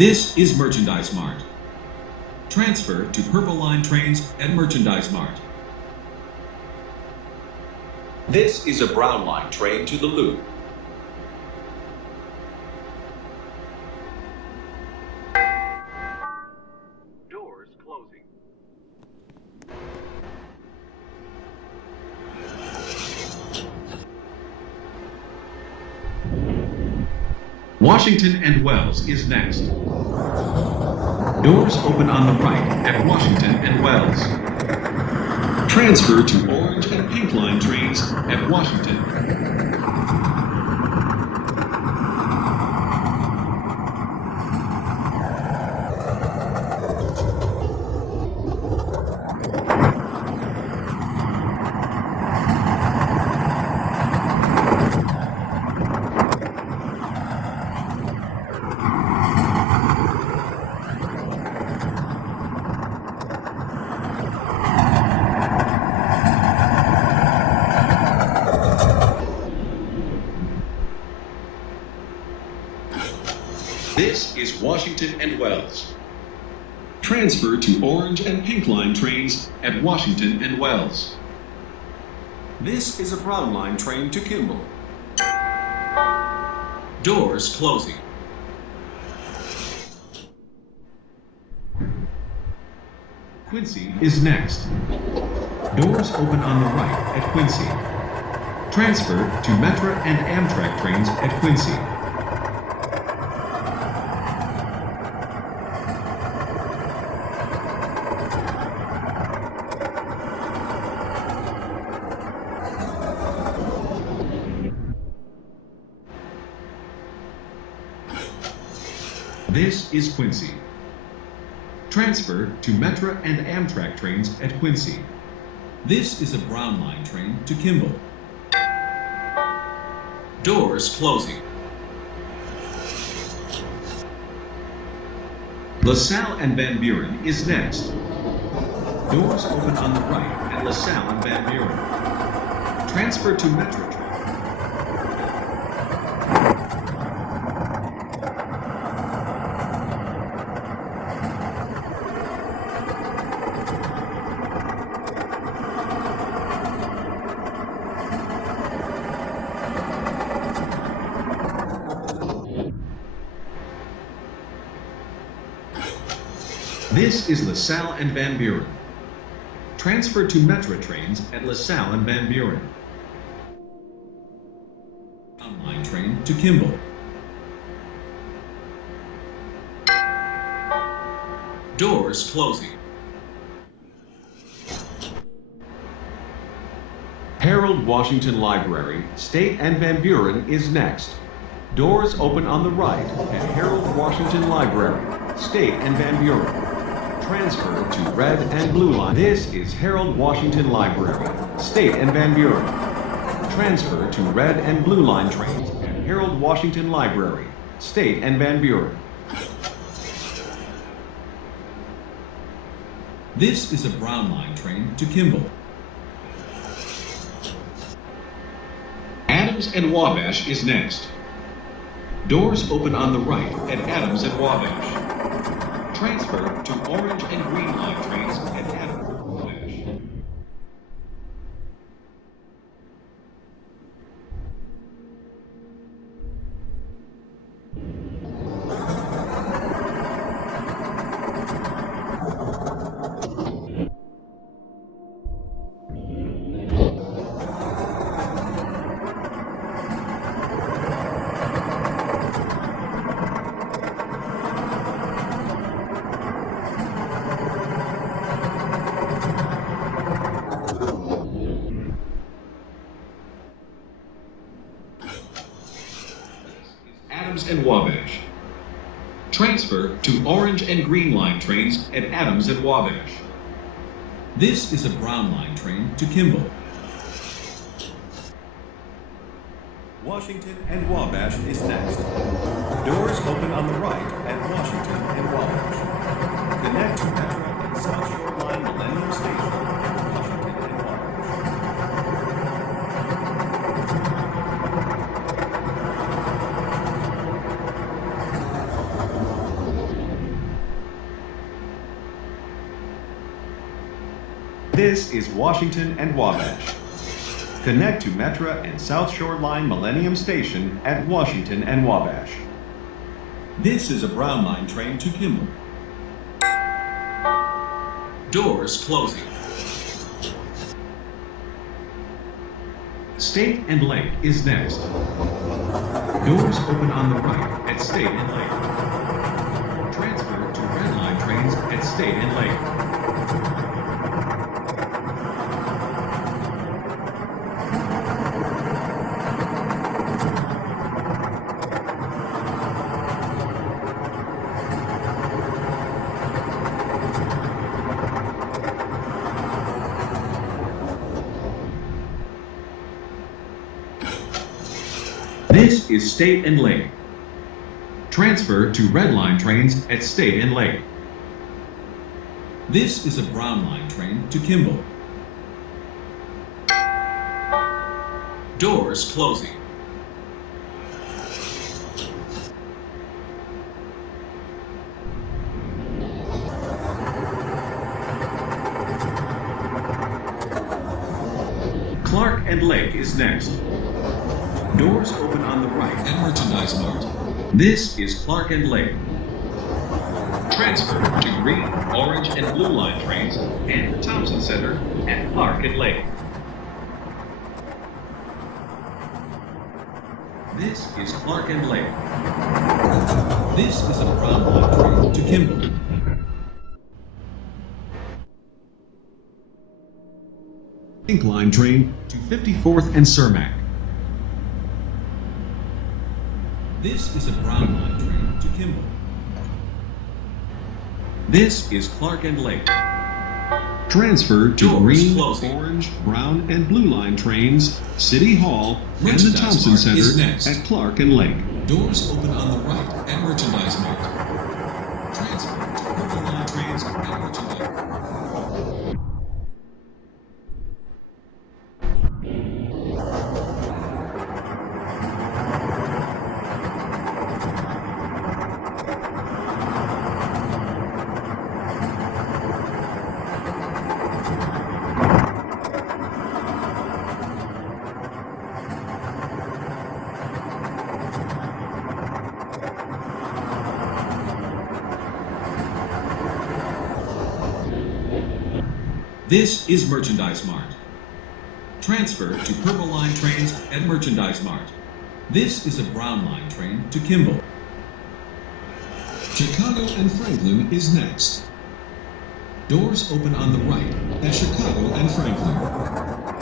This is Merchandise Mart. Transfer to Purple Line trains at Merchandise Mart. This is a Brown Line train to the Loop. Doors closing. Washington and Wells is next. Doors open on the right at Washington and Wells. Transfer to Orange and Pink Line trains at Washington. This is Washington and Wells. Transfer to Orange and Pink Line trains at Washington and Wells. This is a Brown Line train to Kimball. Doors closing. Quincy is next. Doors open on the right at Quincy. Transfer to Metra and Amtrak trains at Quincy. This is Quincy. Transfer to Metra and Amtrak trains at Quincy. This is a Brown Line train to Kimball. Doors closing. LaSalle and Van Buren is next. Doors open on the right at LaSalle and Van Buren. Transfer to Metra train. This is LaSalle and Van Buren. Transfer to Metra trains at LaSalle and Van Buren. Brown Line train to Kimball. Doors closing. Harold Washington Library, State and Van Buren is next. Doors open on the right at Harold Washington Library, State and Van Buren. Transfer to Red and Blue Line. This is Harold Washington Library, State and Van Buren. Transfer to Red and Blue Line trains at Harold Washington Library, State and Van Buren. This is a Brown Line train to Kimball. Adams and Wabash is next. Doors open on the right at Adams and Wabash. Transfer to Orange and Green Line trains at Adams and Wabash. And Wabash. Transfer to Orange and Green Line trains at Adams and Wabash. This is a Brown Line train to Kimball. Washington and Wabash is next. Doors open on the right at Washington and Wabash. Connect to Metra and South Shore Line Millennium Station at Washington and Wabash. This is Washington and Wabash. Connect to Metra and South Shore Line Millennium Station at Washington and Wabash. This is a Brown Line train to Kimball. Doors closing. State and Lake is next. Doors open on the right at State and Lake. Transfer to Red Line trains at State and Lake. This is State and Lake. Transfer to Red Line trains at State and Lake. This is a Brown Line train to Kimball. Doors closing. Clark and Lake is next. Doors open on the right at Merchandise Mart. This is Clark and Lake. Transfer to green, orange, and blue line trains and the Thompson Center at Clark and Lake. This is Clark and Lake. This is a Brown Line train to Kimball. Pink Line train to 54th and Cermak. This is a Brown Line train to Kimball. This is Clark and Lake. Transfer to green, orange, brown, and blue line trains, City Hall, and the Thompson Center at Clark and Lake. Doors open on the right at Merchandise Mart. Transfer to purple line trains at Merchandise. This is Merchandise Mart. Transfer to Purple Line trains at Merchandise Mart. This is a Brown Line train to Kimball. Chicago and Franklin is next. Doors open on the right at Chicago and Franklin.